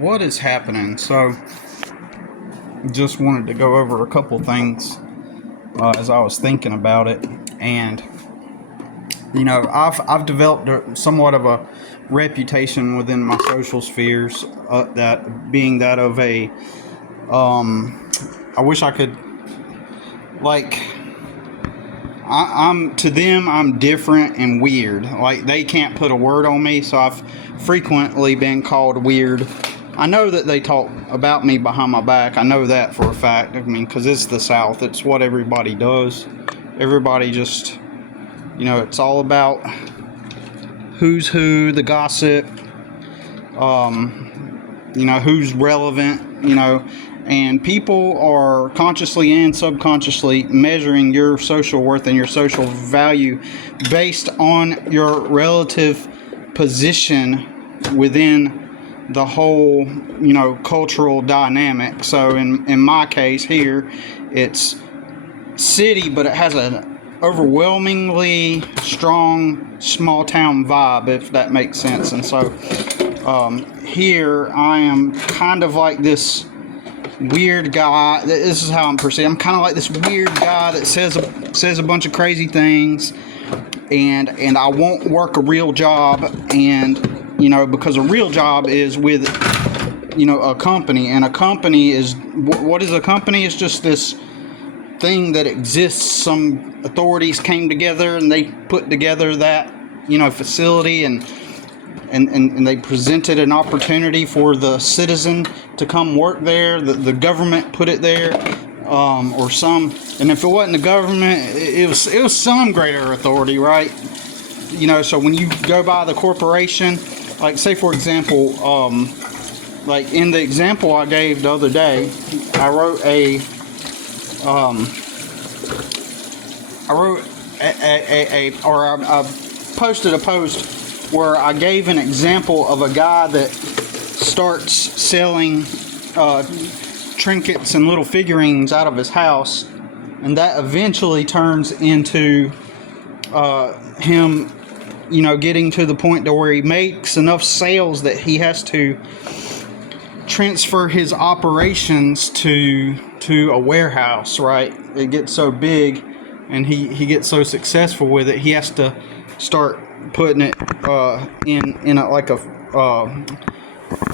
what is happening? So, just wanted to go over a couple things as I was thinking about it, and I've developed somewhat of a reputation within my social spheres, that being that of a I wish I could like. I'm to them, I'm different and weird. Like, they can't put a word on me, so I've frequently been called weird. I know that they talk about me behind my back. I know that for a fact. I mean, because it's the South. It's what everybody does. Everybody just, it's all about who's who, the gossip, who's relevant, and people are consciously and subconsciously measuring your social worth and your social value based on your relative position within the whole, cultural dynamic. So in my case here, it's city, but it has an overwhelmingly strong small town vibe, if that makes sense. And so here I am kind of like this weird guy. This is how I'm perceived. I'm kind of like this weird guy that says a bunch of crazy things, and I won't work a real job, and because a real job is with a company, and a company is what is a company? It's just this thing that exists. Some authorities came together and they put together that facility, and they presented an opportunity for the citizen to come work there. The government put it there, or some. And if it wasn't the government, it was some greater authority, right? So when you go by the corporation, like say for example, like in the example I gave the other day, I posted a post where I gave an example of a guy that starts selling trinkets and little figurines out of his house, and that eventually turns into him, getting to the point to where he makes enough sales that he has to transfer his operations to a warehouse, right? It gets so big and he gets so successful with it, he has to start putting it in a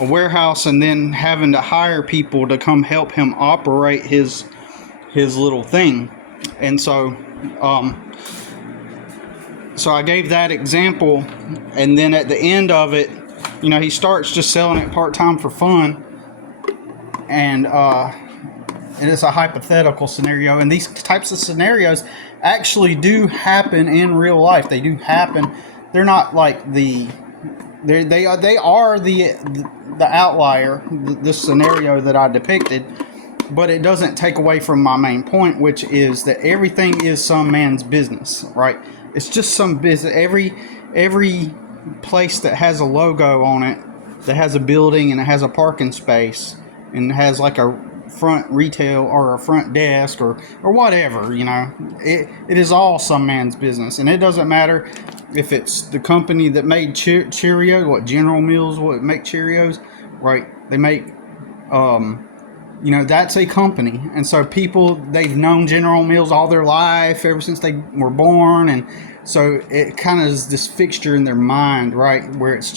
warehouse, and then having to hire people to come help him operate his little thing. And so I gave that example, and then at the end of it, he starts just selling it part-time for fun, and it's a hypothetical scenario, and these types of scenarios actually do happen in real life. They do happen. They're not like they are the outlier, this scenario that I depicted, but it doesn't take away from my main point, which is that everything is some man's business, right? It's just some business. Every place that has a logo on it, that has a building and it has a parking space and has like a front retail or a front desk or whatever, it is all some man's business. And it doesn't matter if it's the company that made Cheerios, what General Mills, what make Cheerios, right? They make, that's a company. And so people, they've known General Mills all their life, ever since they were born. And so it kind of is this fixture in their mind, right? Where it's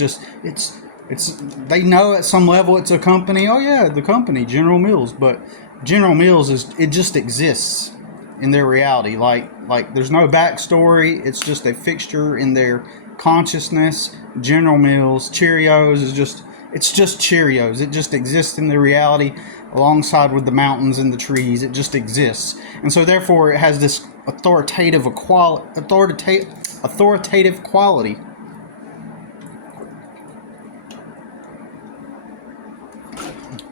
they know at some level it's a company. Oh yeah, the company, General Mills. But General Mills it just exists in their reality. Like there's no backstory. It's just a fixture in their consciousness. General Mills, Cheerios it's just Cheerios. It just exists in their reality alongside with the mountains and the trees. It just exists. And so therefore it has this authoritative quality.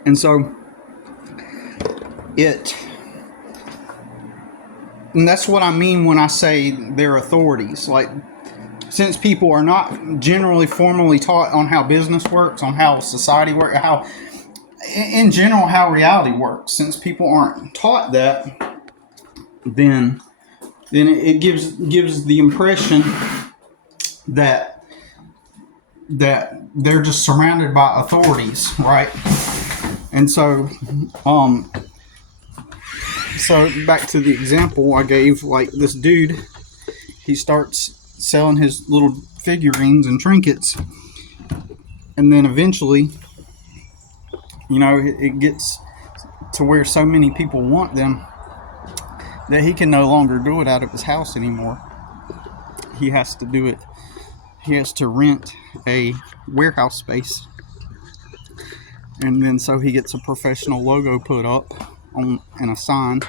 And so and that's what I mean when I say they're authorities. Like, since people are not generally formally taught on how business works, on how society works, how in general how reality works, since people aren't taught that, then it gives the impression that that they're just surrounded by authorities, right? And so so back to the example I gave, like this dude, he starts selling his little figurines and trinkets, and then eventually, you know, it gets to where so many people want them that he can no longer do it out of his house anymore. He has to do it. He has to rent a warehouse space, and then so he gets a professional logo put up on and a sign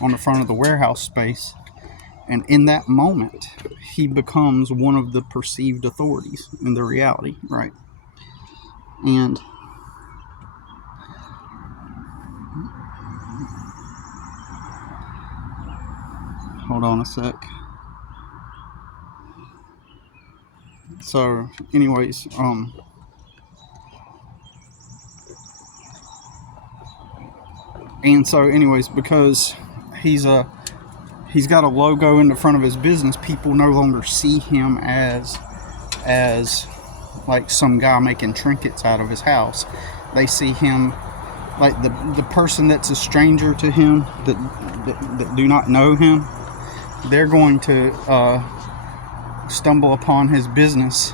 on the front of the warehouse space, and in that moment he becomes one of the perceived authorities in the reality, right? And hold on a sec. So anyways, because he's got a logo in the front of his business, people no longer see him as like some guy making trinkets out of his house. They see him like the person that's a stranger to him, that do not know him. They're going to stumble upon his business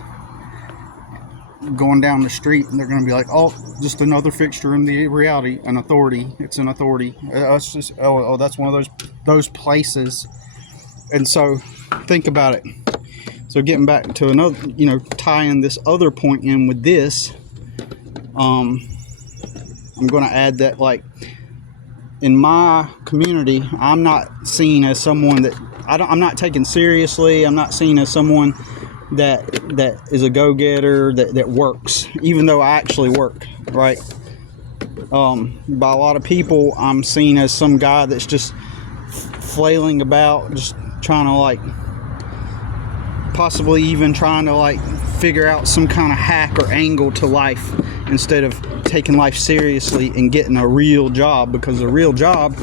going down the street, and they're going to be like, oh, just another fixture in the reality, an authority. It's an authority. It's just that's one of those places. And so think about it. So getting back to another, you know, tying this other point in with this, I'm going to add that, like, in my community, I'm not seen as someone that I'm not taken seriously. I'm not seen as someone that is a go-getter, that works, even though I actually work, right? By a lot of people, I'm seen as some guy that's just flailing about, just trying to, like, possibly even trying to, like, figure out some kind of hack or angle to life instead of taking life seriously and getting a real job, because a real job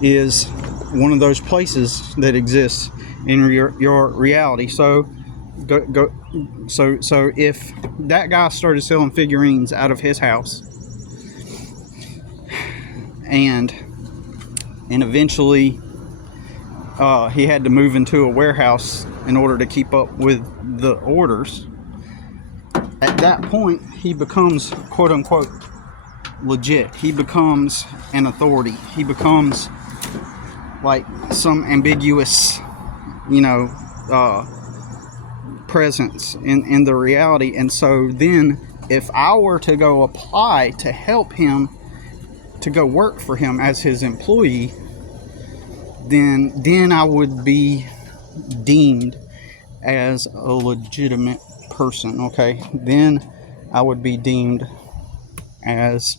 is one of those places that exists in your reality. So so if that guy started selling figurines out of his house, and eventually he had to move into a warehouse in order to keep up with the orders, at that point he becomes, quote unquote, legit. He becomes an authority. He becomes like some ambiguous, you know, presence in the reality. And so then if I were to go apply to help him to go work for him as his employee, then I would be deemed as a legitimate person, okay? Then I would be deemed as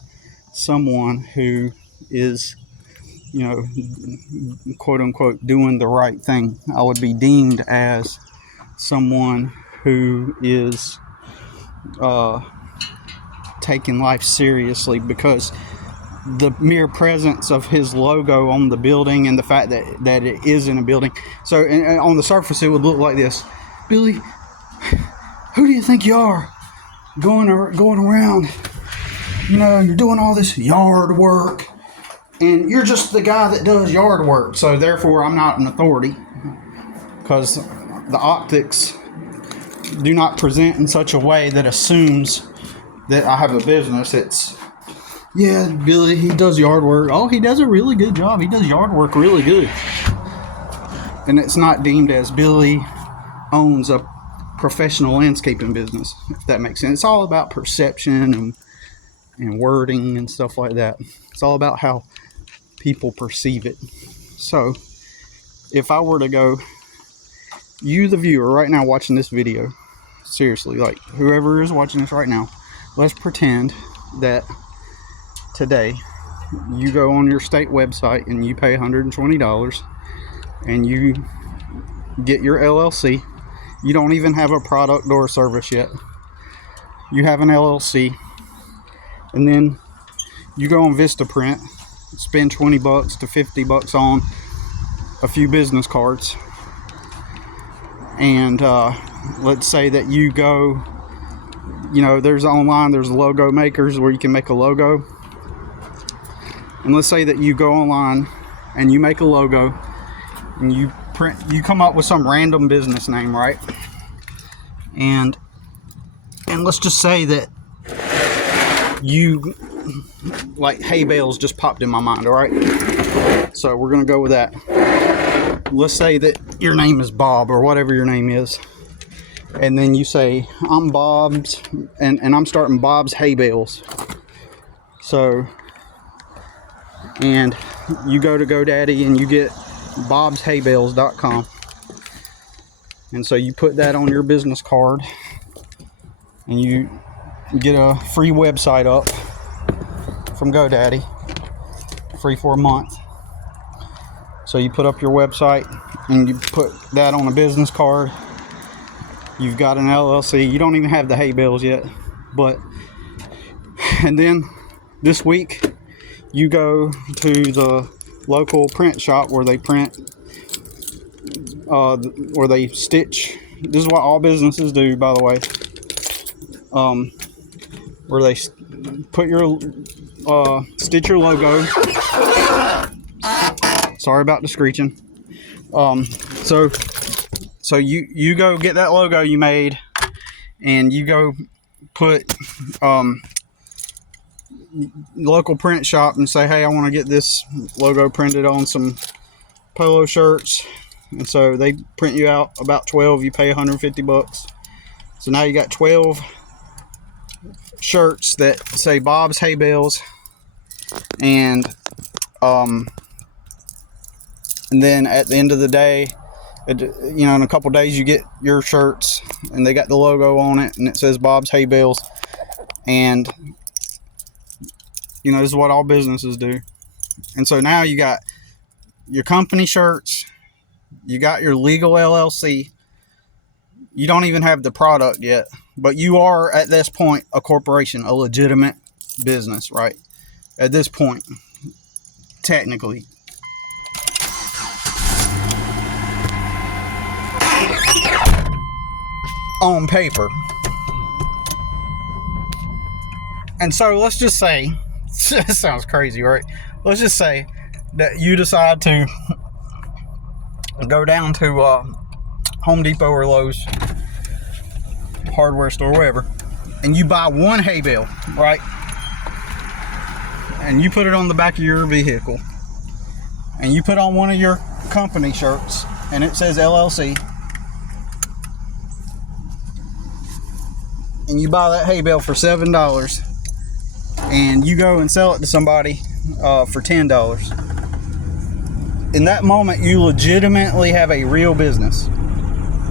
someone who is, you know, quote unquote, doing the right thing. I would be deemed as someone who is taking life seriously, because the mere presence of his logo on the building and the fact that it is in a building. So and on the surface it would look like this. Billy, who do you think you are? Going around, you know, you're doing all this yard work, and you're just the guy that does yard work, so therefore I'm not an authority, because the optics do not present in such a way that assumes that I have a business. It's, yeah, Billy, he does yard work. Oh, he does a really good job. He does yard work really good. And it's not deemed as Billy owns a professional landscaping business, if that makes sense. It's all about perception and wording and stuff like that. It's all about how people perceive it. So if I were to go, you the viewer right now watching this video, seriously, like whoever is watching this right now, let's pretend that today you go on your state website and you pay $120 and you get your LLC. You don't even have a product or a service yet. You have an LLC, and then you go on Vistaprint, spend $20 to $50 on a few business cards, and let's say that you go there's logo makers where you can make a logo. And let's say that you go online and you make a logo and you come up with some random business name, right? And let's just say that you, like, hay bales just popped in my mind, all right? So we're gonna go with that. Let's say that your name is Bob, or whatever your name is. And then you say, I'm Bob's, and I'm starting Bob's Hay Bales. So, and you go to GoDaddy and you get bobshaybales.com. And so you put that on your business card and you get a free website up from GoDaddy, free for a month. So you put up your website and you put that on a business card. You've got an LLC. You don't even have the hay bales yet, and then this week you go to the local print shop where they print, where they stitch. This is what all businesses do, by the way. Where they put your stitch your logo. Sorry about the screeching. So you go get that logo you made, and you go put local print shop and say, hey, I want to get this logo printed on some polo shirts. And so they print you out about 12. You pay $150. So now you got 12 shirts that say Bob's Hay Bales, and then at the end of the day, in a couple days you get your shirts and they got the logo on it and it says Bob's Hay Bales. And this is what all businesses do. And so now you got your company shirts, you got your legal LLC. You don't even have the product yet, but you are at this point a corporation, a legitimate business, right? At this point, technically. On paper. And so let's just say, this sounds crazy, right? Let's just say that you decide to go down to Home Depot or Lowe's, hardware store, wherever, and you buy one hay bale, right? And you put it on the back of your vehicle, and you put on one of your company shirts, and it says LLC, and you buy that hay bale for $7, and you go and sell it to somebody for $10. In that moment, you legitimately have a real business.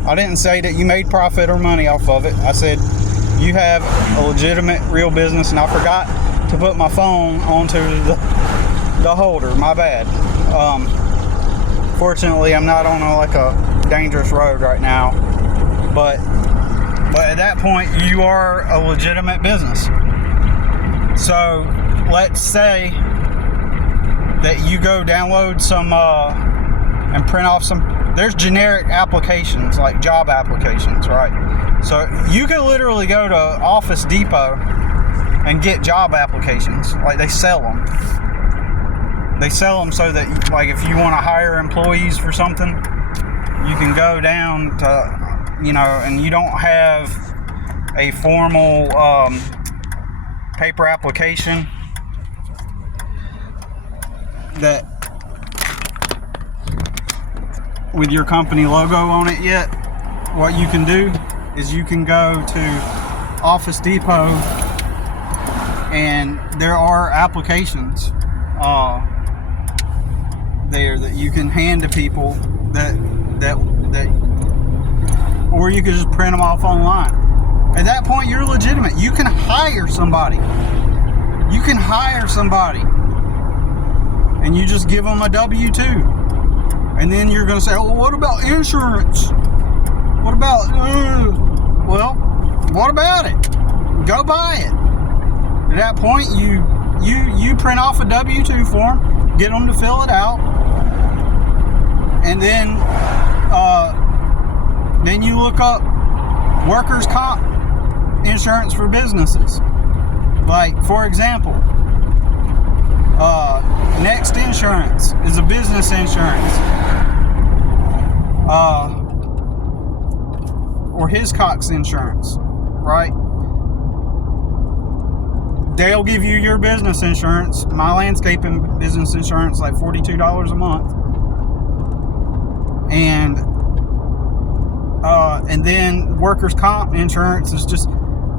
I didn't say that you made profit or money off of it. I said you have a legitimate real business, and I forgot to put my phone onto the holder. My bad. Fortunately, I'm not on a dangerous road right now, but at that point, you are a legitimate business. So let's say that you go download some and print off there's generic applications, like job applications, right? So you could literally go to Office Depot and get job applications. Like, they sell them. They sell them so that, like, if you want to hire employees for something, you can go down to, and you don't have a formal paper application that with your company logo on it yet. What you can do is you can go to Office Depot, and there are applications there that you can hand to people that or you could just print them off online. At that point, you're legitimate. You can hire somebody. And you just give them a W-2. And then you're going to say, well, what about insurance? What about, well, what about it? Go buy it. At that point, you print off a W-2 form, get them to fill it out, and then you look up workers' comp insurance for businesses. Like, for example, Next Insurance is a business insurance. Or Hiscox Insurance, right? They'll give you your business insurance. My landscaping business insurance, like $42 a month. And then workers' comp insurance is just,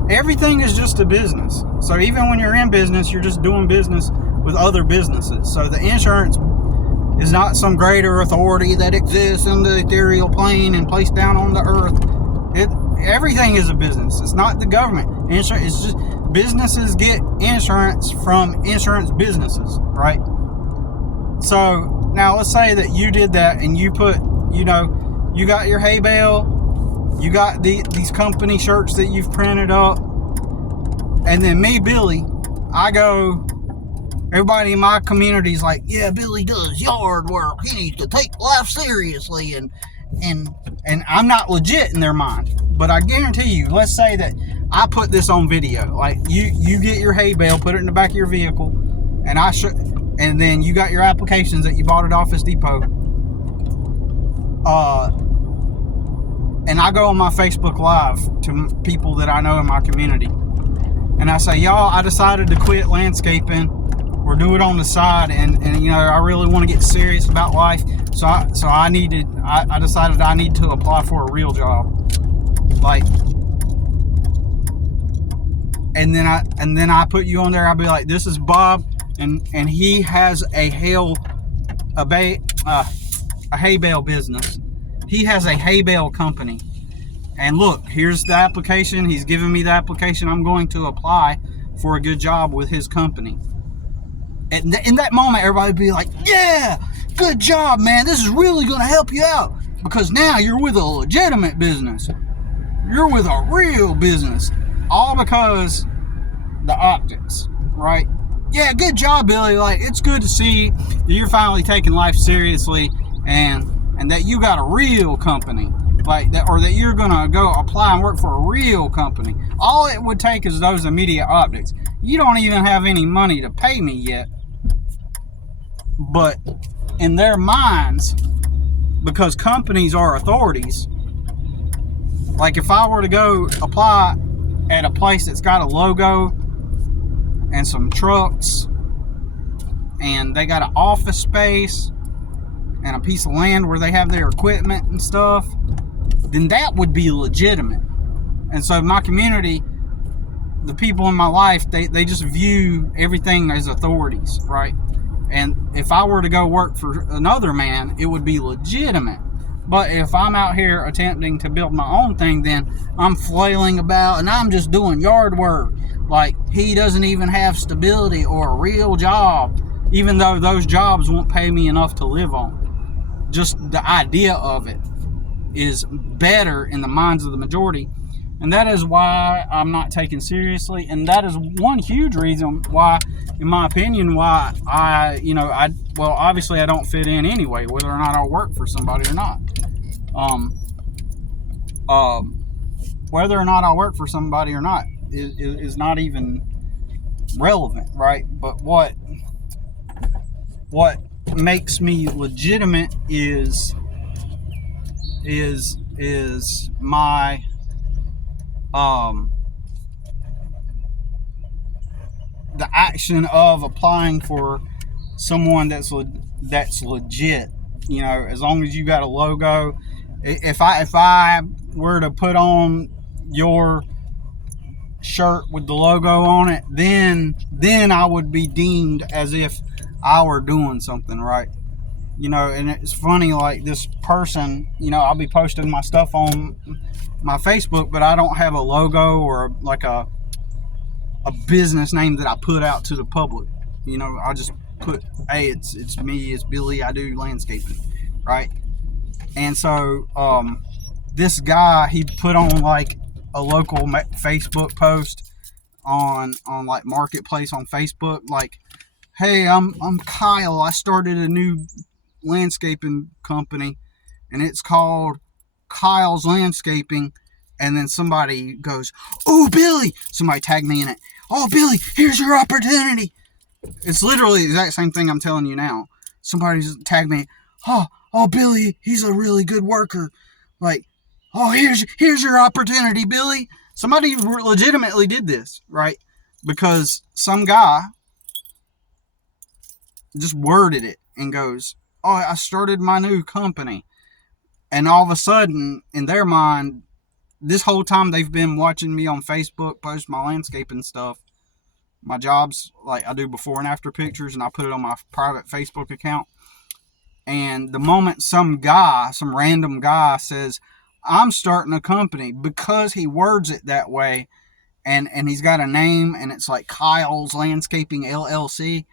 everything is just a business. So even when you're in business, you're just doing business with other businesses. So the insurance is not some greater authority that exists in the ethereal plane and placed down on the earth. Everything is a business. It's not the government. Insurance, it's just businesses get insurance from insurance businesses, right? So now let's say that you did that and you put, you got your hay bale, you got these company shirts that you've printed up, and then me, Billy, I go, everybody in my community is like, yeah, Billy does yard work. He needs to take life seriously, and I'm not legit in their mind. But I guarantee you, let's say that I put this on video. Like, you get your hay bale, put it in the back of your vehicle, and then you got your applications that you bought at Office Depot. And I go on my Facebook Live to people that I know in my community, and I say, y'all, I decided to quit landscaping or do it on the side, and I really want to get serious about life. So I decided I need to apply for a real job. Like, and then I put you on there. I'll be like, this is Bob, and he has a hay bale business. He has a hay bale company, and look, here's the application. He's giving me the application. I'm going to apply for a good job with his company. And in that moment, everybody would be like, yeah, good job, man. This is really going to help you out, because now you're with a legitimate business. You're with a real business. All because the optics, right? Yeah, good job, Billy. Like, it's good to see that you're finally taking life seriously, and that you got a real company, like that, or that you're gonna go apply and work for a real company. All it would take is those immediate optics. You don't even have any money to pay me yet, but in their minds, because companies are authorities, like if I were to go apply at a place that's got a logo and some trucks, and they got an office space and a piece of land where they have their equipment and stuff, then that would be legitimate. And so my community, the people in my life, they just view everything as authorities, right? And if I were to go work for another man, it would be legitimate. But if I'm out here attempting to build my own thing, then I'm flailing about and I'm just doing yard work. Like, he doesn't even have stability or a real job, even though those jobs won't pay me enough to live on. Just the idea of it is better in the minds of the majority. And that is why I'm not taken seriously. And that is one huge reason why, in my opinion, why obviously I don't fit in anyway, whether or not I work for somebody or not. Whether or not I work for somebody or not is not even relevant, right? But what makes me legitimate is my the action of applying for someone that's legit. As long as you got a logo. If I were to put on your shirt with the logo on it, then I would be deemed as if I were doing something right. And it's funny, like this person, I'll be posting my stuff on my Facebook, but I don't have a logo or like a business name that I put out to the public. I just put, hey, it's me, it's Billy, I do landscaping, right? And so this guy, he put on like a local Facebook post on like Marketplace on Facebook, like, hey, I'm Kyle, I started a new landscaping company and it's called Kyle's Landscaping, And then somebody goes, "Oh, Billy!" Somebody tagged me in it. "Oh, Billy, here's your opportunity." It's literally the exact same thing I'm telling you now. Somebody's tagged me. Oh, Billy, he's a really good worker. Like, "Oh, here's your opportunity, Billy." Somebody legitimately did this, right? Because some guy just worded it and goes, "Oh, I started my new company." And all of a sudden, in their mind, this whole time they've been watching me on Facebook post my landscaping stuff, my jobs, like I do before and after pictures, and I put it on my private Facebook account. And the moment some random guy says, "I'm starting a company," because he words it that way, and he's got a name, and it's like Kyle's Landscaping LLC,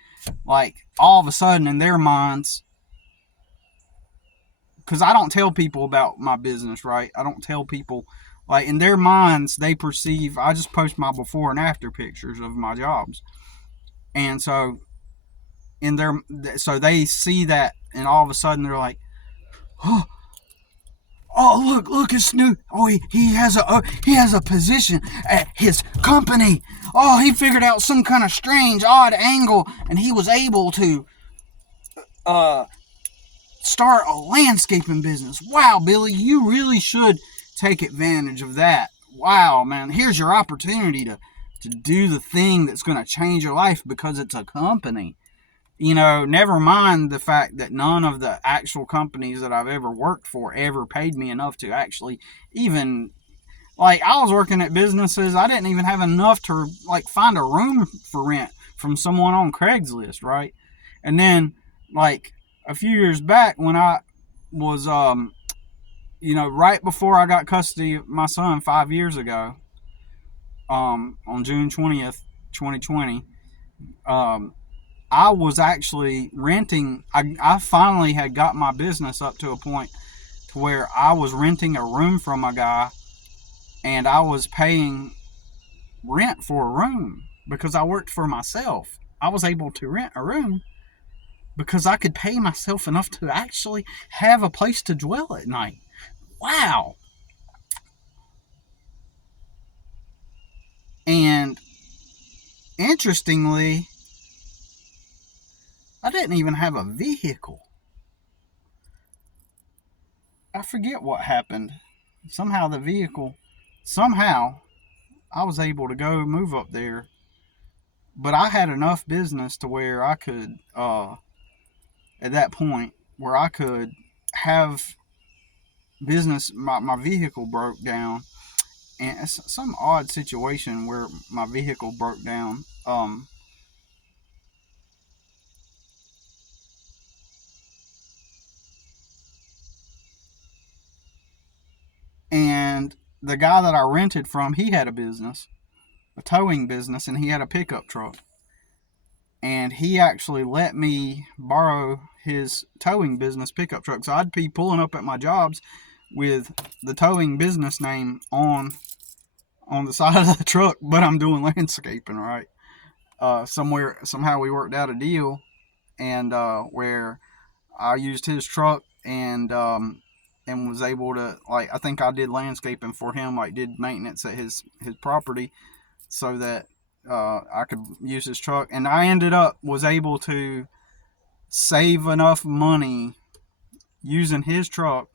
like all of a sudden in their minds, because I don't tell people about my business, right? I don't tell people, like in their minds, they perceive, I just post my before and after pictures of my jobs. And so they see that, and all of a sudden they're like, "Oh, look, it's new. Oh, he has a position at his company. Oh, he figured out some kind of strange, odd angle, and he was able to start a landscaping business. Wow, Billy, you really should take advantage of that. Wow, man, here's your opportunity to do the thing that's going to change your life because it's a company." Never mind the fact that none of the actual companies that I've ever worked for ever paid me enough to actually even, like, I was working at businesses, I didn't even have enough to, like, find a room for rent from someone on Craigslist, right? And then, like, a few years back when I was, right before I got custody of my son 5 years ago, on June 20th, 2020, I was actually renting. I finally had got my business up to a point to where I was renting a room from a guy, and I was paying rent for a room because I worked for myself. I was able to rent a room because I could pay myself enough to actually have a place to dwell at night. Wow. And interestingly, I didn't even have a vehicle. I forget what happened. Somehow I was able to go move up there. But I had enough business to where I could, at that point, where I could have business. My vehicle broke down, and it's some odd situation where my vehicle broke down. And the guy that I rented from, he had a business, a towing business, and he had a pickup truck. And he actually let me borrow his towing business pickup truck. So I'd be pulling up at my jobs with the towing business name on the side of the truck, but I'm doing landscaping, right? Somehow we worked out a deal, and where I used his truck, and was able to, like, I think I did landscaping for him, like did maintenance at his property, so that I could use his truck, and I was able to save enough money using his truck.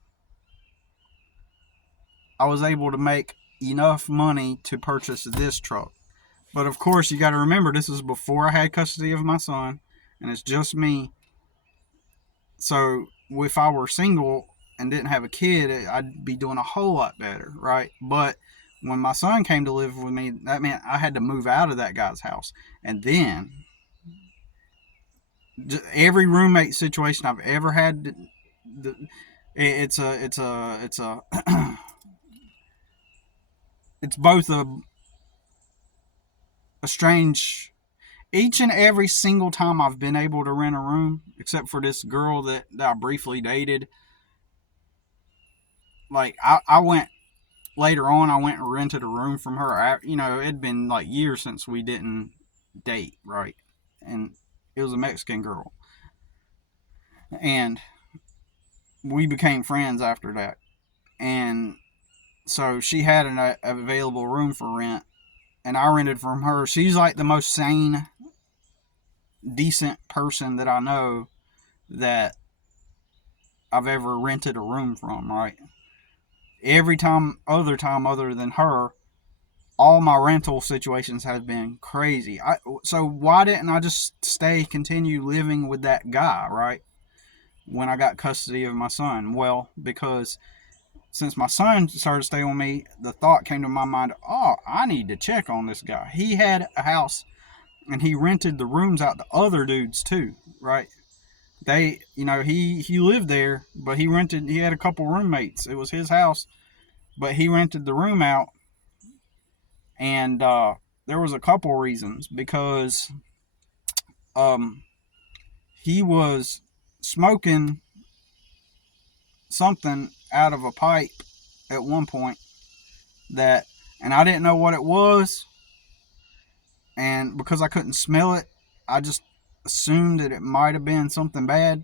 I was able to make enough money to purchase this truck. But of course, you got to remember, this is before I had custody of my son, and it's just me. So if I were single and didn't have a kid, I'd be doing a whole lot better, right? But when my son came to live with me, that meant I had to move out of that guy's house. And then every roommate situation I've ever had, it's it's both a strange. Each and every single time I've been able to rent a room, except for this girl that I briefly dated, like I went later on, I went and rented a room from her. It'd been like years since we didn't date, right? And it was a Mexican girl, and we became friends after that. And So she had an available room for rent, and I rented from her. She's like the most sane, decent person that I know that I've ever rented a room from, right? Every time, other than her, all my rental situations have been crazy. So why didn't I just continue living with that guy, right? When I got custody of my son? Well, because since my son started staying with me, the thought came to my mind, oh, I need to check on this guy. He had a house and he rented the rooms out to other dudes too, right? They, he lived there, but he had a couple roommates. It was his house, but he rented the room out. And there was a couple reasons, because um, he was smoking something out of a pipe at one point that, and I didn't know what it was, and because I couldn't smell it, I just assumed that it might have been something bad.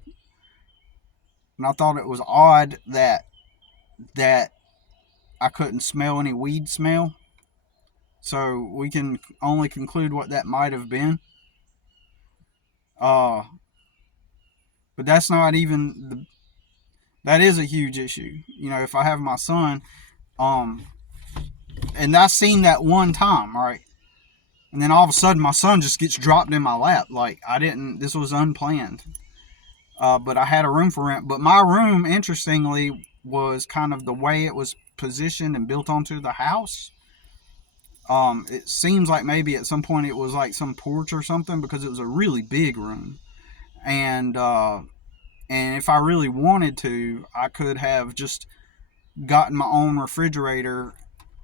And I thought it was odd that I couldn't smell any weed smell. So we can only conclude what that might have been. Uh, but that's not even that is a huge issue. If I have my son, and I seen that one time, right? And then all of a sudden my son just gets dropped in my lap. Like, this was unplanned. But I had a room for rent. But my room, interestingly, was kind of the way it was positioned and built onto the house. It seems like maybe at some point it was like some porch or something, because it was a really big room. And if I really wanted to, I could have just gotten my own refrigerator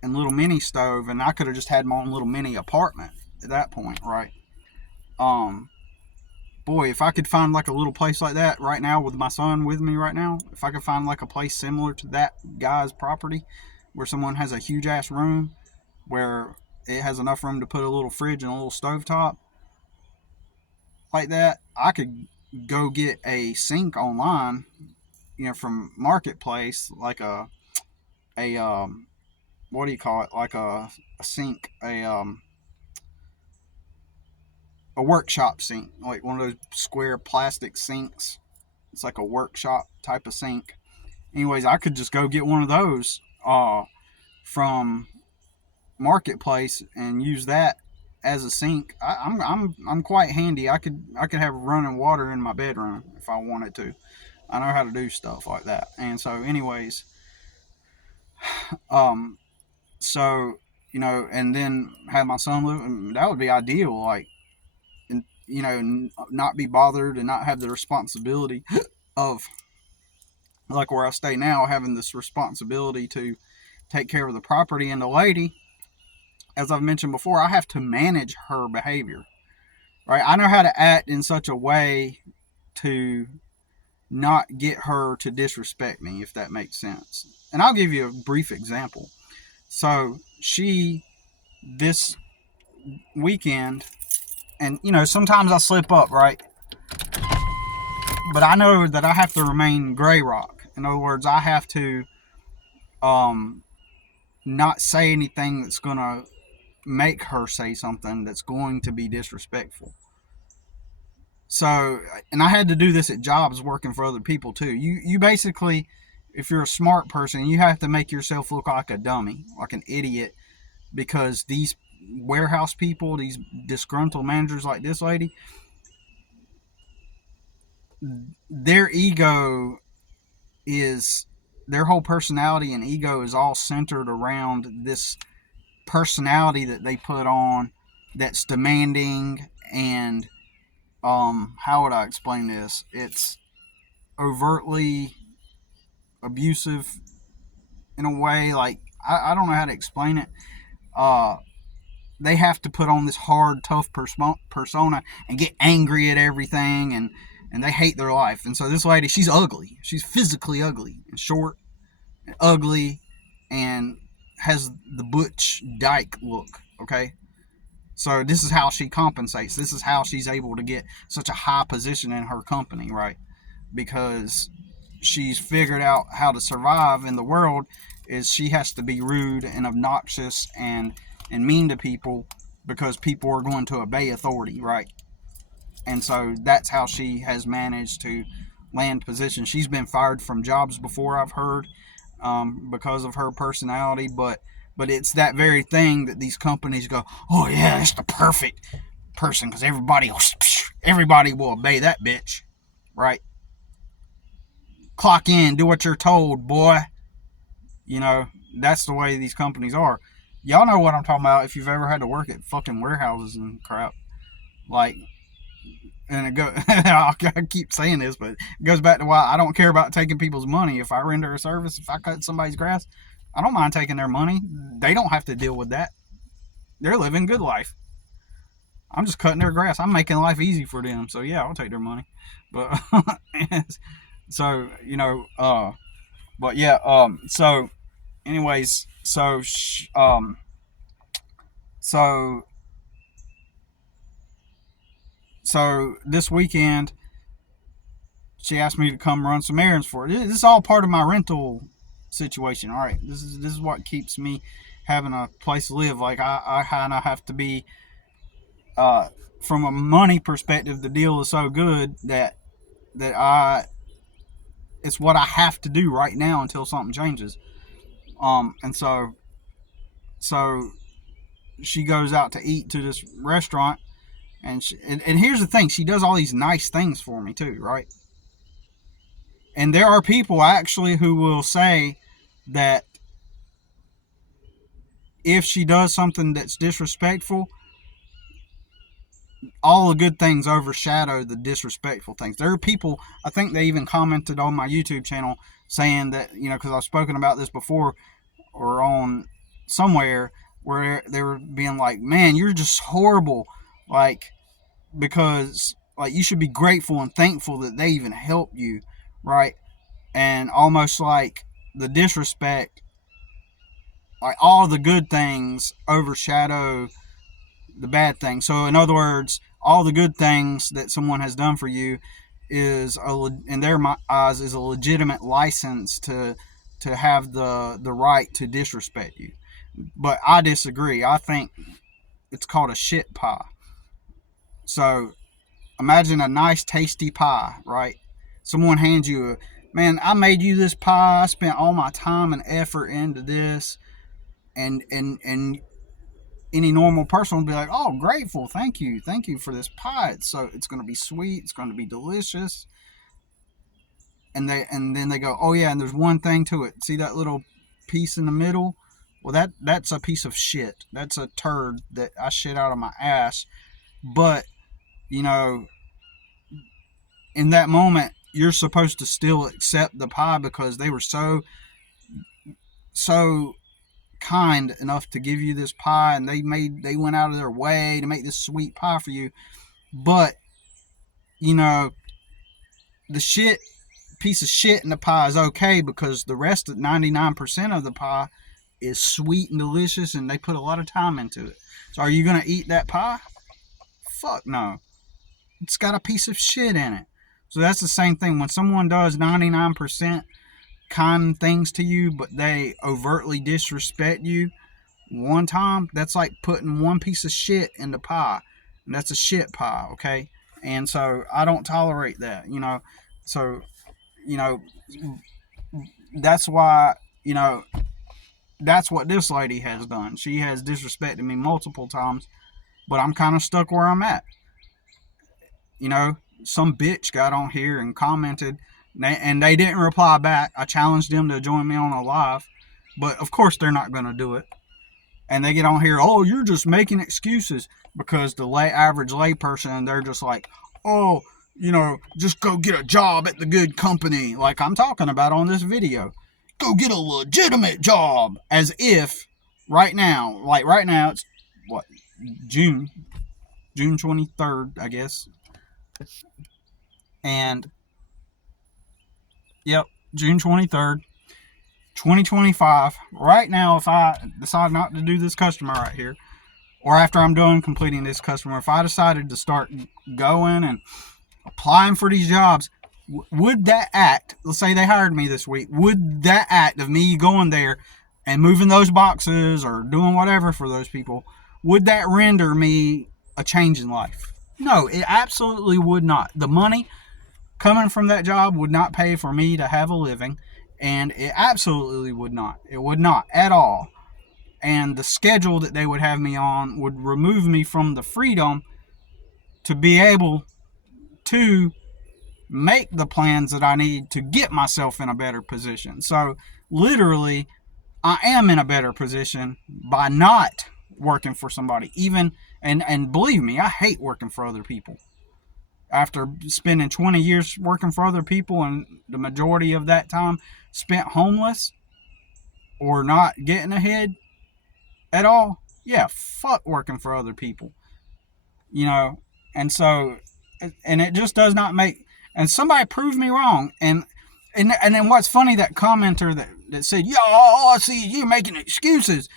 and little mini stove, and I could have just had my own little mini apartment at that point, right? Boy, if I could find like a little place like that right now with my son with me right now, if I could find like a place similar to that guy's property where someone has a huge ass room where it has enough room to put a little fridge and a little stovetop like that, I could go get a sink online, from Marketplace, like a what do you call it? Like a sink, a workshop sink, like one of those square plastic sinks. It's like a workshop type of sink. Anyways, I could just go get one of those from Marketplace and use that as a sink. I'm quite handy. I could have running water in my bedroom if I wanted to. I know how to do stuff like that. And so, anyways, um, so and then have my son live. And that would be ideal. Like, and not be bothered and not have the responsibility of, like where I stay now, having this responsibility to take care of the property. And the lady, as I've mentioned before, I have to manage her behavior, right? I know how to act in such a way to not get her to disrespect me, if that makes sense. And I'll give you a brief example. So this weekend, and sometimes I slip up, right? But I know that I have to remain gray rock. In other words, I have to not say anything that's going to make her say something that's going to be disrespectful. So, and I had to do this at jobs working for other people too. You basically, if you're a smart person, you have to make yourself look like a dummy, like an idiot, because these warehouse people, these disgruntled managers like this lady, their whole personality and ego is all centered around this personality that they put on that's demanding and how would I explain this? It's overtly abusive in a way. Like, I don't know how to explain it. They have to put on this hard, tough persona and get angry at everything, and they hate their life. And so this lady, she's ugly. She's physically ugly and short and ugly and has the butch dyke look, okay? So this is how she compensates. This is how she's able to get such a high position in her company, right? Because she's figured out how to survive in the world is she has to be rude and obnoxious and mean to people because people are going to obey authority, right? And so that's how she has managed to land positions. She's been fired from jobs before, I've heard, because of her personality, but it's that very thing that these companies go, oh yeah, that's the perfect person because everybody will obey that bitch, right? Clock in, do what you're told, boy. You know, that's the way these companies are. Y'all know what I'm talking about if you've ever had to work at fucking warehouses and crap. Like, and I keep saying this, but it goes back to why I don't care about taking people's money. If I render a service, if I cut somebody's grass, I don't mind taking their money. They don't have to deal with that. They're living good life. I'm just cutting their grass. I'm making life easy for them. So yeah, I'll take their money. But so, you know, but yeah, so anyways, so this weekend she asked me to come run some errands for her. This is all part of my rental situation. All right, this is what keeps me having a place to live. Like I kind of have to be, from a money perspective, the deal is so good that it's what I have to do right now until something changes. And so she goes out to eat to this restaurant, and here's the thing: she does all these nice things for me too, right? And there are people actually who will say that if she does something that's disrespectful, all the good things overshadow the disrespectful things. There are people, I think they even commented on my YouTube channel saying that, you know, because I've spoken about this before or on somewhere where they were being like, man, you're just horrible. Like, because like you should be grateful and thankful that they even helped you, right? And almost like the disrespect, like all the good things overshadow the bad things. So in other words, all the good things that someone has done for you is in their eyes is a legitimate license to have the right to disrespect you. But I disagree. I think it's called a shit pie. So imagine a nice tasty pie, right? Someone hands you man, I made you this pie. I spent all my time and effort into this, and any normal person would be like, oh, grateful, thank you for this pie. It's going to be sweet, it's going to be delicious. And then they go, oh yeah, and there's one thing to it. See that little piece in the middle? Well, that's a piece of shit. That's a turd that I shit out of my ass. But, you know, in that moment, you're supposed to still accept the pie because they were so kind enough to give you this pie, and they went out of their way to make this sweet pie for you. But, you know, the piece of shit in the pie is okay because the rest of 99% of the pie is sweet and delicious, and they put a lot of time into it. So are you going to eat that pie? Fuck no. It's got a piece of shit in it. So that's the same thing. When someone does 99% kind things to you, but they overtly disrespect you one time, that's like putting one piece of shit in the pie. And that's a shit pie, okay? And so I don't tolerate that, you know. So, you know, that's why, you know, that's what this lady has done. She has disrespected me multiple times, but I'm kind of stuck where I'm at. You know, some bitch got on here and commented, and they didn't reply back. I challenged them to join me on a live, but of course they're not going to do it. And they get on here, oh, you're just making excuses, because the average lay person, they're just like, oh, you know, just go get a job at the good company, like I'm talking about on this video. Go get a legitimate job, as if right now it's what, June 23rd, I guess. And yep, June 23rd, 2025. Right now, if I decide not to do this customer right here, or after I'm done completing this customer, if I decided to start going and applying for these jobs, would that act, let's say they hired me this week, would that act of me going there and moving those boxes or doing whatever for those people, would that render me a change in life? No, it absolutely would not. The money coming from that job would not pay for me to have a living, and it absolutely would not. It would not at all. And the schedule that they would have me on would remove me from the freedom to be able to make the plans that I need to get myself in a better position. So literally, I am in a better position by not working for somebody. Even and believe me, I hate working for other people. After spending 20 years working for other people and the majority of that time spent homeless or not getting ahead at all, yeah, fuck working for other people. You know, and so and it just does not make, and somebody proved me wrong. And then what's funny, that commenter that said, yo, all I see is you making excuses.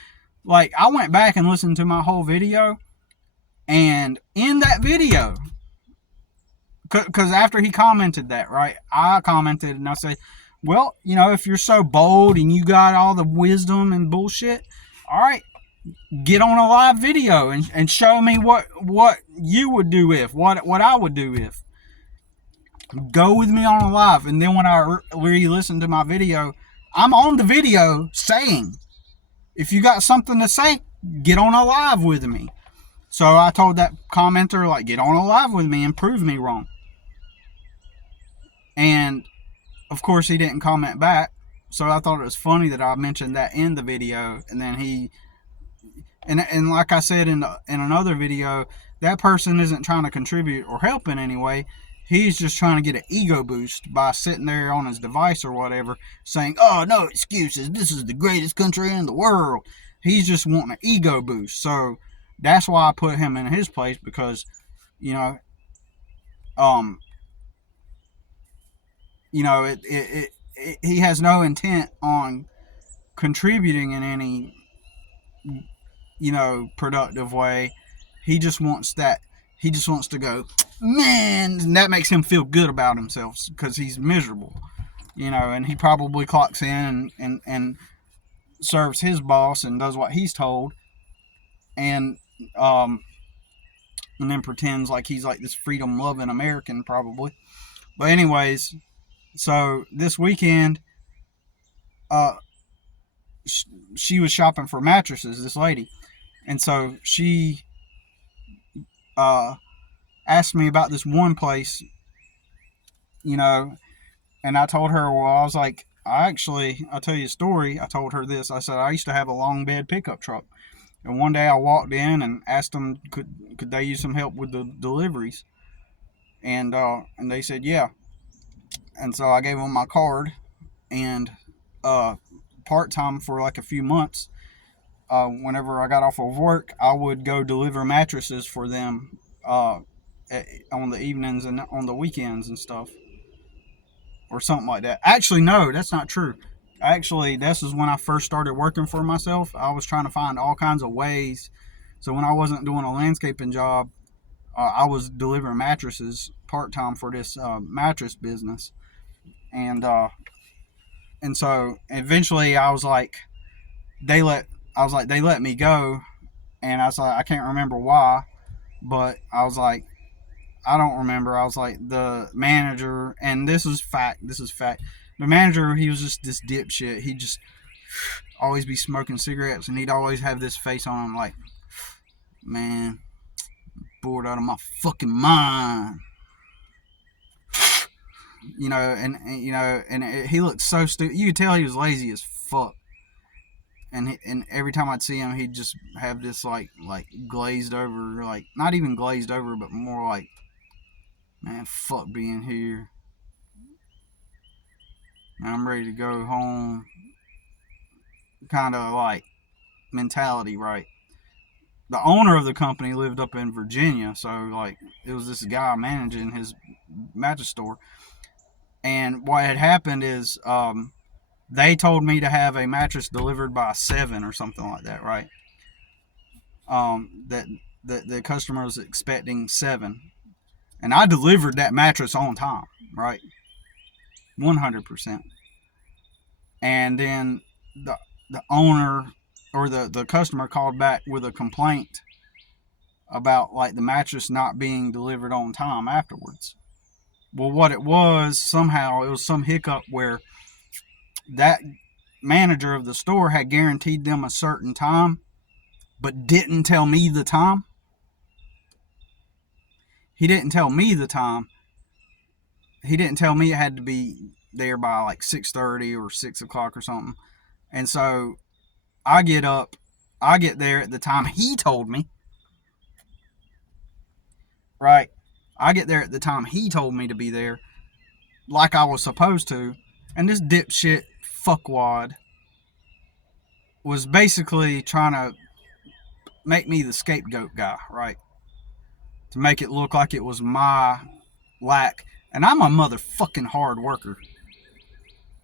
Like, I went back and listened to my whole video, and in that video, because after he commented that, right, I commented and I said, well, you know, if you're so bold and you got all the wisdom and bullshit, all right, get on a live video and show me what you would do if, what I would do if. Go with me on a live. And then when I re-listened to my video, I'm on the video saying, if you got something to say, get on a live with me. So I told that commenter, like, get on a live with me and prove me wrong. And of course he didn't comment back. So I thought it was funny that I mentioned that in the video. And then he, and like I said in another video, that person isn't trying to contribute or help in any way. He's just trying to get an ego boost by sitting there on his device or whatever, saying, oh, no excuses, this is the greatest country in the world. He's just wanting an ego boost. So that's why I put him in his place, because, you know, he has no intent on contributing in any, you know, productive way. He just wants to go, man, and that makes him feel good about himself because he's miserable, you know, and he probably clocks in and serves his boss and does what he's told, and then pretends like he's like this freedom-loving American probably. But anyways, so this weekend, she was shopping for mattresses, this lady, and so she asked me about this one place, you know, and I told her, well, I was like, I'll tell you a story. I told her this. I said, I used to have a long bed pickup truck. And one day I walked in and asked them, could they use some help with the deliveries? And they said, yeah. And so I gave them my card, and part-time for like a few months, whenever I got off of work, I would go deliver mattresses for them on the evenings and on the weekends and stuff, or something like that. Actually, no, that's not true. Actually, this is when I first started working for myself. I was trying to find all kinds of ways. So when I wasn't doing a landscaping job, I was delivering mattresses part-time for this mattress business. And so eventually I was like, they let me go. And I was like, I can't remember why, but I was like, I don't remember. I was like, the manager, and this is fact. The manager, he was just this dipshit. He'd just always be smoking cigarettes, and he'd always have this face on him like, man, bored out of my fucking mind. You know, and he looked so stupid. You could tell he was lazy as fuck. And every time I'd see him, he'd just have this like glazed over, like not even glazed over, but more like, man, fuck being here. I'm ready to go home. Kind of like mentality, right? The owner of the company lived up in Virginia, so like it was this guy managing his mattress store. And what had happened is they told me to have a mattress delivered by 7 or something like that, right? That the customer was expecting 7. And I delivered that mattress on time, right? 100%. And then the owner or the customer called back with a complaint about like the mattress not being delivered on time afterwards. Well, what it was, somehow it was some hiccup where that manager of the store had guaranteed them a certain time, but didn't tell me the time. He didn't tell me the time. He didn't tell me it had to be there by like 6:30 or 6 o'clock or something. And so I get there at the time he told me. Right? I get there at the time he told me to be there, like I was supposed to. And this dipshit fuckwad was basically trying to make me the scapegoat guy, right? To make it look like it was my lack. And I'm a motherfucking hard worker.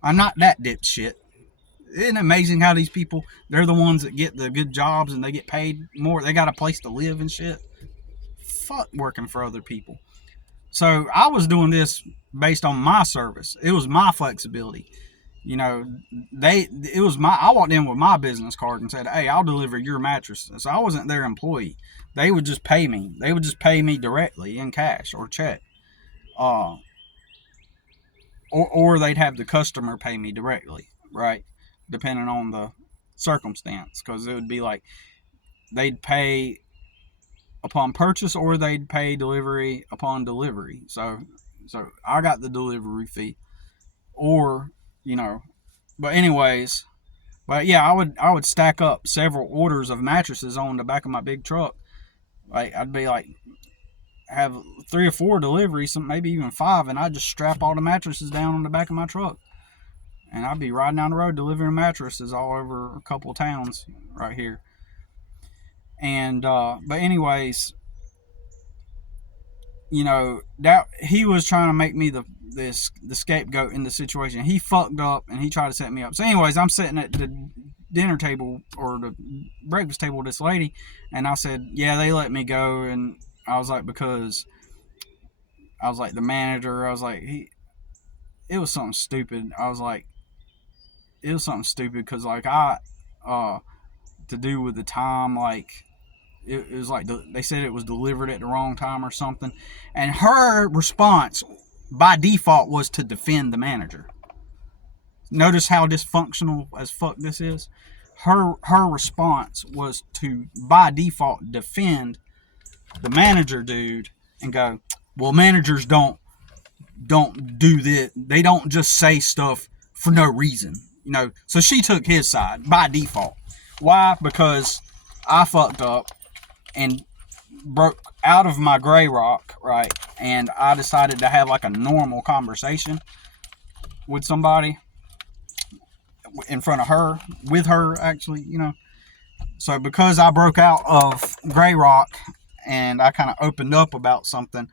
I'm not that dipshit. Isn't it amazing how these people, they're the ones that get the good jobs and they get paid more. They got a place to live and shit. Fuck working for other people. So I was doing this based on my service. It was my flexibility. You know, I walked in with my business card and said, hey, I'll deliver your mattress. So I wasn't their employee. They would just pay me. They would just pay me directly in cash or check. Or they'd have the customer pay me directly, right? Depending on the circumstance. Because it would be like they'd pay upon purchase or they'd pay delivery upon delivery. So I got the delivery fee. Or, you know, but anyways, but yeah, I would stack up several orders of mattresses on the back of my big truck. Like I'd be like have 3 or 4 deliveries, some maybe even 5, and I'd just strap all the mattresses down on the back of my truck. And I'd be riding down the road delivering mattresses all over a couple of towns right here. And but anyways, you know, that he was trying to make me the scapegoat in the situation. He fucked up and he tried to set me up. So anyways, I'm sitting at the dinner table or the breakfast table with this lady, and I said, yeah, they let me go. And I was like, because I was like the manager, I was like, it was something stupid. I was like, it was something stupid because like to do with the time, like it was like they said it was delivered at the wrong time or something. And her response by default was to defend the manager. Notice how dysfunctional as fuck this is. Her response was to by default defend the manager dude and go, well, managers don't do this. They don't just say stuff for no reason, you know. So she took his side by default. Why? Because I fucked up and broke out of my gray rock, right? And I decided to have like a normal conversation with somebody in front of her, with her actually, you know. So because I broke out of gray rock and I kind of opened up about something,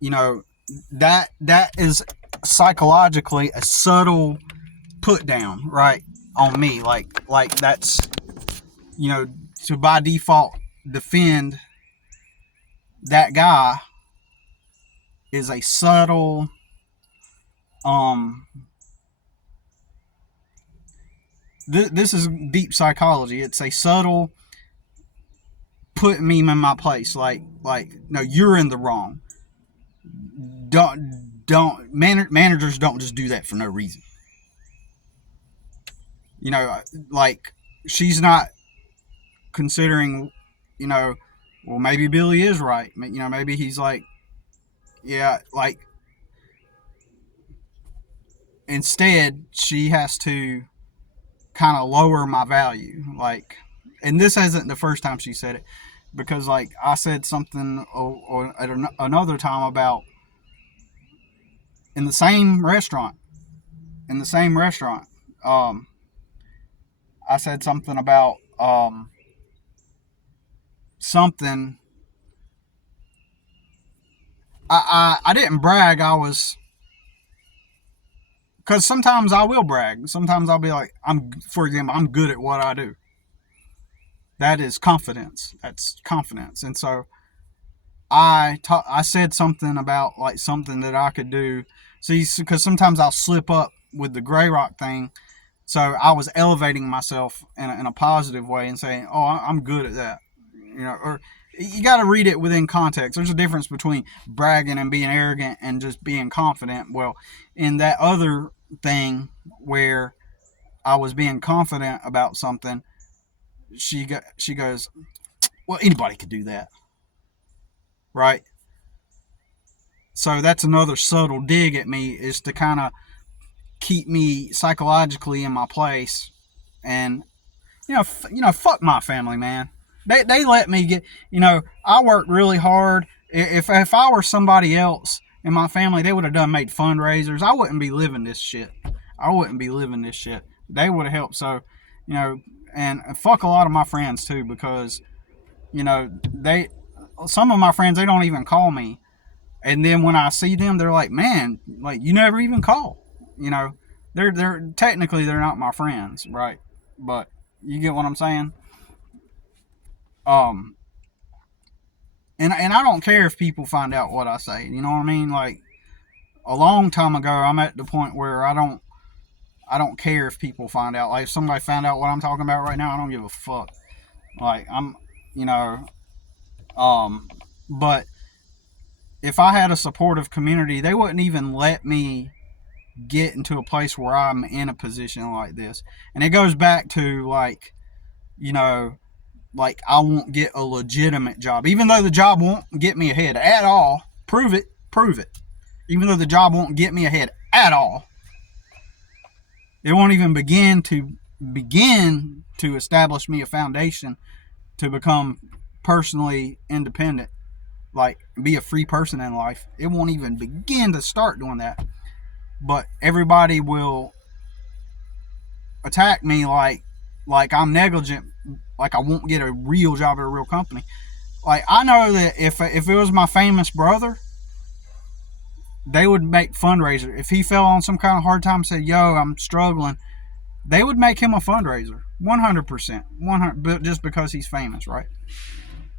you know, that is psychologically a subtle put down, right, on me. Like that's, you know, to by default defend that guy is a subtle this is deep psychology. It's a subtle put me in my place, like no, you're in the wrong. Managers don't just do that for no reason. You know, like she's not considering, you know, well, maybe Billy is right. You know, maybe he's like, yeah, like instead she has to kind of lower my value. Like, and this isn't the first time she said it, because like I said something or at another time about in the same restaurant, I said something about something. I didn't brag. I was, because sometimes I will brag. Sometimes I'll be like, for example, I'm good at what I do. That is confidence. That's confidence. And so I said something about like something that I could do. See, because sometimes I'll slip up with the gray rock thing So I was elevating myself in a positive way and saying, "Oh, I'm good at that," or you got to read it within context. There's a difference between bragging and being arrogant and just being confident. Well, in that other thing where I was being confident about something, she goes, "Well, anybody could do that, right?" So that's another subtle dig at me, is to kind of keep me psychologically in my place. And fuck my family, man. They let me get, I worked really hard. If I were somebody else in my family, they would have made fundraisers. I wouldn't be living this shit. They would have helped. So, and fuck a lot of my friends too, because they some of my friends, they don't even call me, and then when I see them, they're like, man, like, you never even call. They're technically, they're not my friends, right? But you get what I'm saying. Um, and I don't care if people find out what I say. You know what I mean? Like, a long time ago, I'm at the point where I don't care if people find out. Like, if somebody found out what I'm talking about right now, I don't give a fuck. Like, you know, um, but if I had a supportive community, they wouldn't even let me get into a place where I'm in a position like this. And it goes back to, like, you know, like, I won't get a legitimate job, even though the job won't get me ahead at all. Prove it. Even though the job won't get me ahead at all, it won't even begin to establish me a foundation to become personally independent, like, be a free person in life. It won't even begin to start doing that. But everybody will attack me like I'm negligent, like I won't get a real job at a real company. Like, I know that if it was my famous brother, they would make fundraiser. If he fell on some kind of hard time and said, yo, I'm struggling, they would make him a fundraiser. 100%. 100, just because he's famous, right?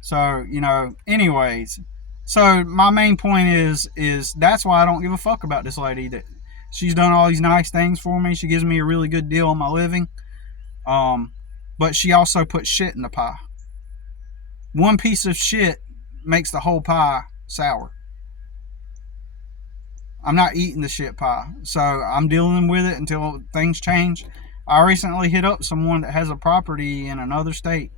So, anyways. So my main point is that's why I don't give a fuck about this lady. That she's done all these nice things for me. She gives me a really good deal on my living. But she also puts shit in the pie. One piece of shit makes the whole pie sour. I'm not eating the shit pie. So I'm dealing with it until things change. I recently hit up someone that has a property in another state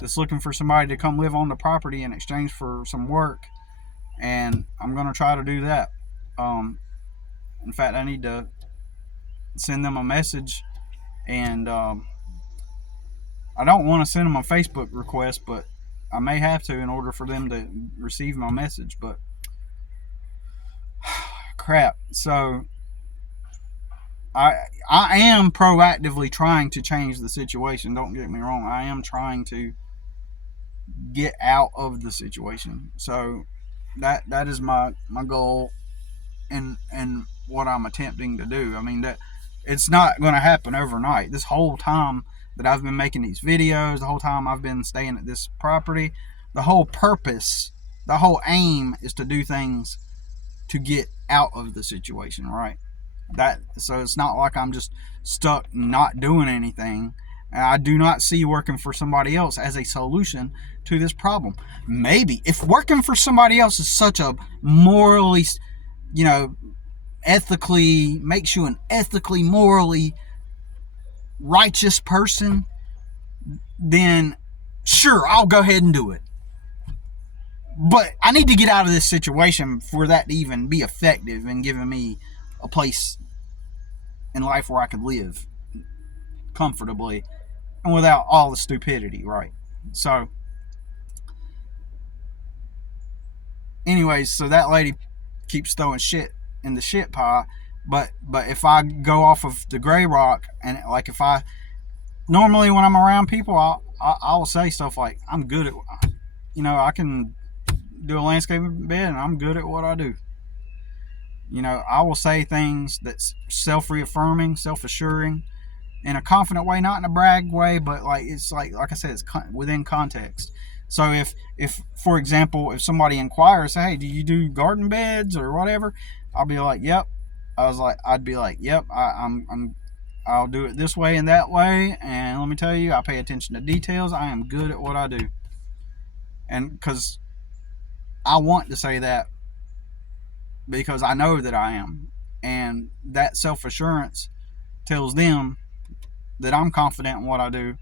that's looking for somebody to come live on the property in exchange for some work. And I'm going to try to do that. In fact, I need to send them a message. And I don't want to send them a Facebook request, but I may have to in order for them to receive my message. But crap. So I am proactively trying to change the situation. Don't get me wrong. I am trying to get out of the situation. So that is my goal, and what I'm attempting to do. I mean, that it's not going to happen overnight. This whole time that I've been making these videos, the whole time I've been staying at this property, the whole purpose, the whole aim is to do things to get out of the situation, right? So it's not like I'm just stuck not doing anything. And I do not see working for somebody else as a solution to this problem. Maybe if working for somebody else is such a morally, ethically, makes you an ethically, morally righteous person, then sure, I'll go ahead and do it. But I need to get out of this situation for that to even be effective in giving me a place in life where I could live comfortably and without all the stupidity, right? So, anyways, so that lady keeps throwing shit in the shit pie. But if I go off of the gray rock, and like, if I normally, when I'm around people, I will say stuff like, I'm good at, I can do a landscaping bed and I'm good at what I do. I will say things that's self-reaffirming, self-assuring, in a confident way, not in a brag way, but it's like I said, it's within context. So if for example, if somebody inquires, hey, do you do garden beds or whatever, I'll be like, yep. I'd be like, yep, I'm I'll do it this way and that way. And let me tell you, I pay attention to details. I am good at what I do. And because I want to say that because I know that I am. And that self assurance tells them that I'm confident in what I do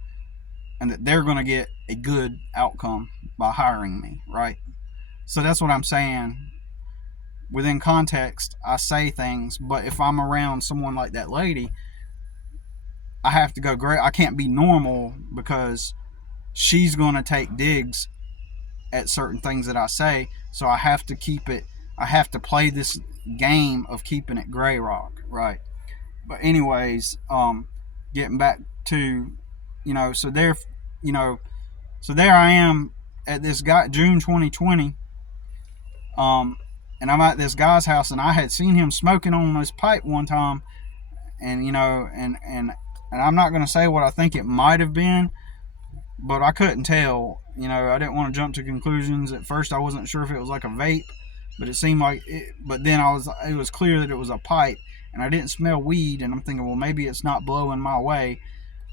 and that they're going to get a good outcome by hiring me, right? So that's what I'm saying. Within context, I say things, but if I'm around someone like that lady, I have to go great. I can't be normal because she's going to take digs at certain things that I say. So I have to keep it. I have to play this game of keeping it gray rock, right? But anyways, getting back to, so there, you know, so there I am at this guy June 2020, and I'm at this guy's house, and I had seen him smoking on his pipe one time, and and I'm not gonna say what I think it might have been, but I couldn't tell. I didn't want to jump to conclusions. At first, I wasn't sure if it was like a vape, but it seemed like it. But then it was clear that it was a pipe, and I didn't smell weed, and I'm thinking, well, maybe it's not blowing my way.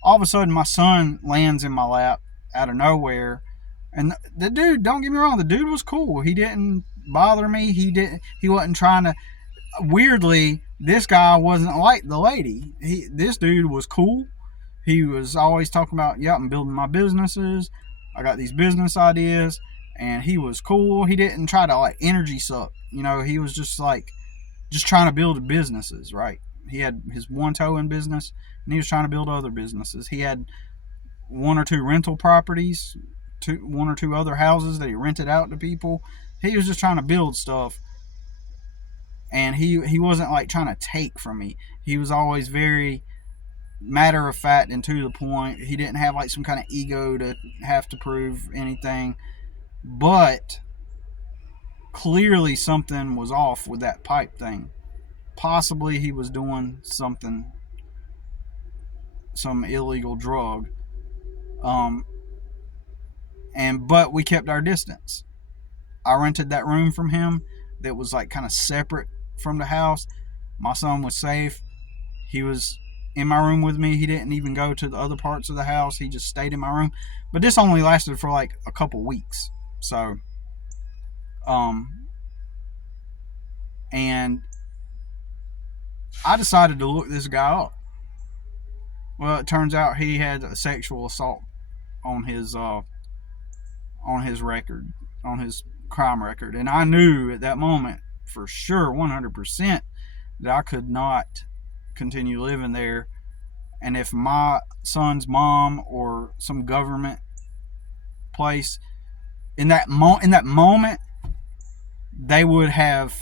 All of a sudden, my son lands in my lap out of nowhere, and the dude, don't get me wrong, the dude was cool. He didn't bother me. He wasn't trying to. Weirdly, this guy wasn't like the lady. This dude was cool. He was always talking about, yeah, I'm building my businesses. I got these business ideas, and he was cool. He didn't try to like energy suck. He was just trying to build businesses, right? He had his one toe in business, and he was trying to build other businesses. He had one or two rental properties, one or two other houses that he rented out to people. He was just trying to build stuff, and he wasn't like trying to take from me. He was always very matter of fact and to the point. He didn't have like some kind of ego to have to prove anything, but clearly something was off with that pipe thing. Possibly he was doing some illegal drug. But we kept our distance. I rented that room from him that was like kind of separate from the house. My son was safe. He was in my room with me. He didn't even go to the other parts of the house. He just stayed in my room. But this only lasted for like a couple weeks. So, and I decided to look this guy up. Well, it turns out he had a sexual assault on his record, on his crime record, and I knew at that moment for sure, 100%, that I could not continue living there. And if my son's mom or some government place in that moment, they would have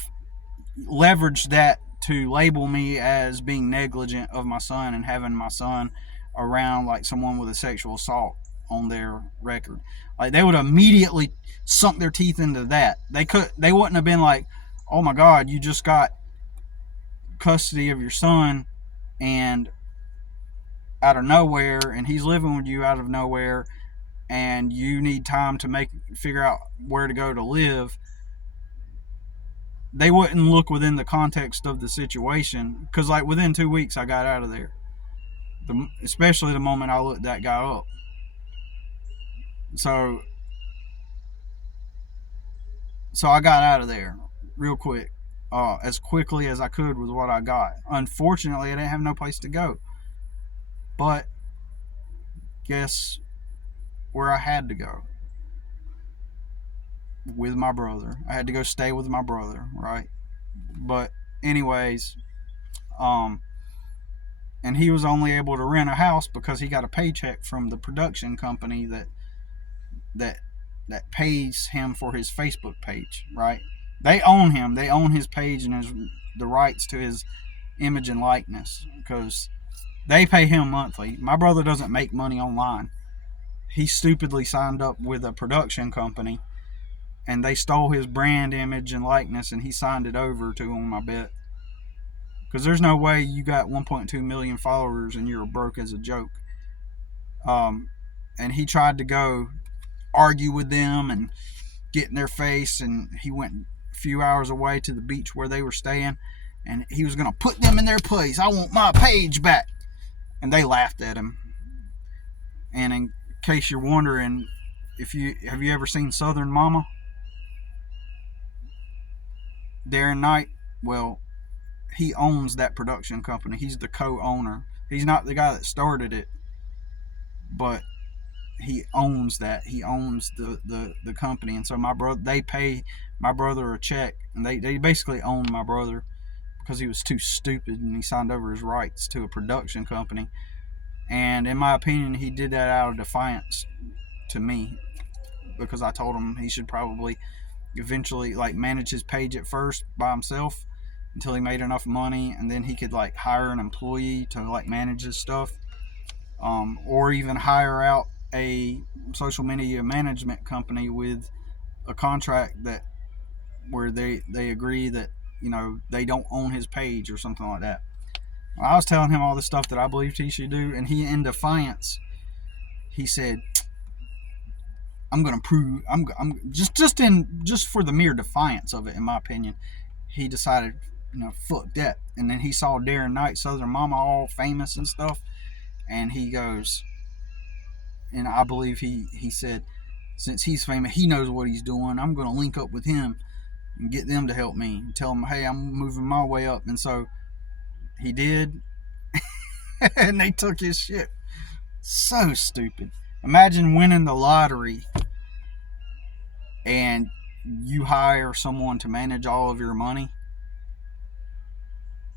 leveraged that to label me as being negligent of my son and having my son around like someone with a sexual assault on their record. Like they would have immediately sunk their teeth into that. They wouldn't have been like, oh my God, you just got custody of your son and out of nowhere, and he's living with you out of nowhere, and you need time to figure out where to go to live. They wouldn't look within the context of the situation, because like within 2 weeks I got out of there, especially the moment I looked that guy up. So I got out of there real quick, as quickly as I could with what I got. Unfortunately, I didn't have no place to go. But guess where I had to go? With my brother. I had to go stay with my brother, right? But anyways, and he was only able to rent a house because he got a paycheck from the production company that pays him for his Facebook page, right? They own him. They own his page and the rights to his image and likeness, because they pay him monthly. My brother doesn't make money online. He stupidly signed up with a production company, and they stole his brand image and likeness, and he signed it over to them, I bet. Because there's no way you got 1.2 million followers and you're broke as a joke. And he tried to go argue with them and get in their face, and he went a few hours away to the beach where they were staying, and he was going to put them in their place. I want my page back. And they laughed at him. And in case you're wondering, have you ever seen Southern Mama? Darren Knight? Well, he owns that production company. He's the co-owner. He's not the guy that started it, but he owns that. He owns the company. And so they pay my brother a check, and they basically own my brother because he was too stupid and he signed over his rights to a production company. And in my opinion, he did that out of defiance to me, because I told him he should probably eventually like manage his page at first by himself until he made enough money, and then he could like hire an employee to like manage his stuff, or even hire out a social media management company with a contract that where they agree that, you know, they don't own his page or something like that. I was telling him all the stuff that I believed he should do, and he, in defiance, he said, "I'm going to prove." I'm just for the mere defiance of it, in my opinion, he decided, you know, fuck that. And then he saw Darren Knight, Southern Mama, all famous and stuff, and he goes, and I believe he said, since he's famous, he knows what he's doing. I'm going to link up with him and get them to help me and tell them, hey, I'm moving my way up. And so he did, and they took his shit. So stupid. Imagine winning the lottery and you hire someone to manage all of your money,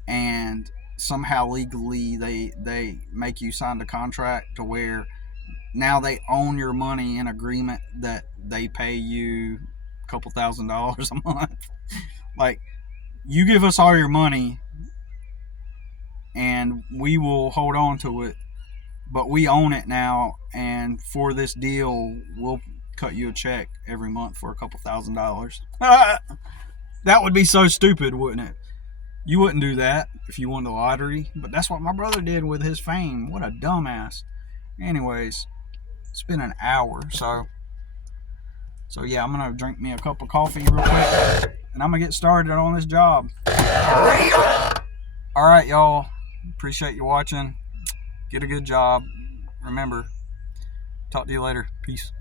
and somehow legally they make you sign the contract to where now they own your money in agreement that they pay you a couple $1,000s a month. Like, you give us all your money and we will hold on to it, but we own it now, and for this deal we'll cut you a check every month for a couple $1,000s. That would be so stupid, wouldn't it? You wouldn't do that if you won the lottery, but that's what my brother did with his fame. What a dumbass. Anyways, it's been an hour, so yeah, I'm gonna drink me a cup of coffee real quick, and I'm gonna get started on this job. All right, y'all. Appreciate you watching. Get a good job. Remember, talk to you later. Peace.